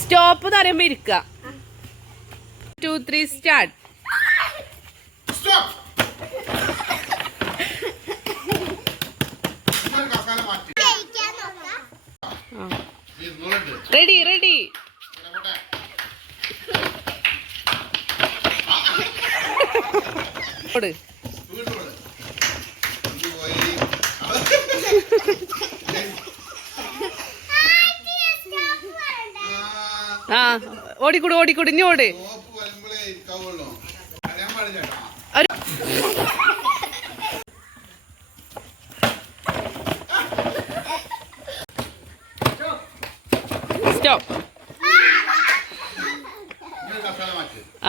Stop എന്ന് പറയുമ്പോ ഇരിക്ക 2 3 സ്റ്റാർട്ട്. Ready ready. ആ ഓടിക്കൂട് ഓടിക്കൂട് ഇനി ഓട്. സ്റ്റോപ്പ്.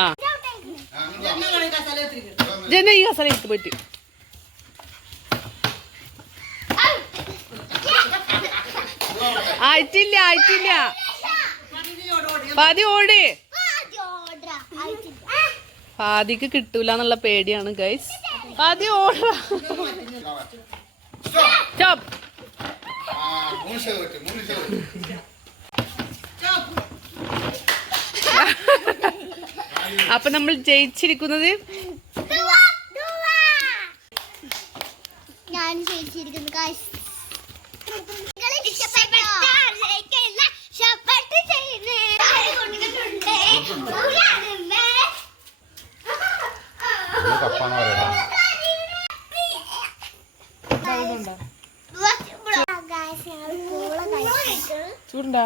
ആ ജന ഈ കസാല എടുത്ത് പറ്റി. ആയിട്ടില്ല ആയിട്ടില്ല. പാതി ഓട്. പാതിക്ക് കിട്ടൂല എന്നുള്ള പേടിയാണ് ഗൈസ്. പാതി ഓട. സ്റ്റോപ്പ്. അപ്പൊ നമ്മൾ ജയിച്ചിരിക്കുന്നത് ഞാൻ ജയിച്ചിരിക്കുന്നു ഗൈസ്. ചൂടുണ്ടാ?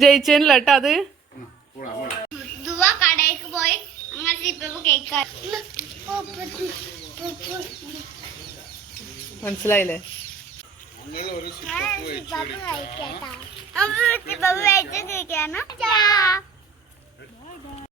ജയിച്ചല്ല കേട്ടോ അത്. കടയിലേക്ക് പോയി മനസ്സിലായില്ലേ? കഴിക്കാം.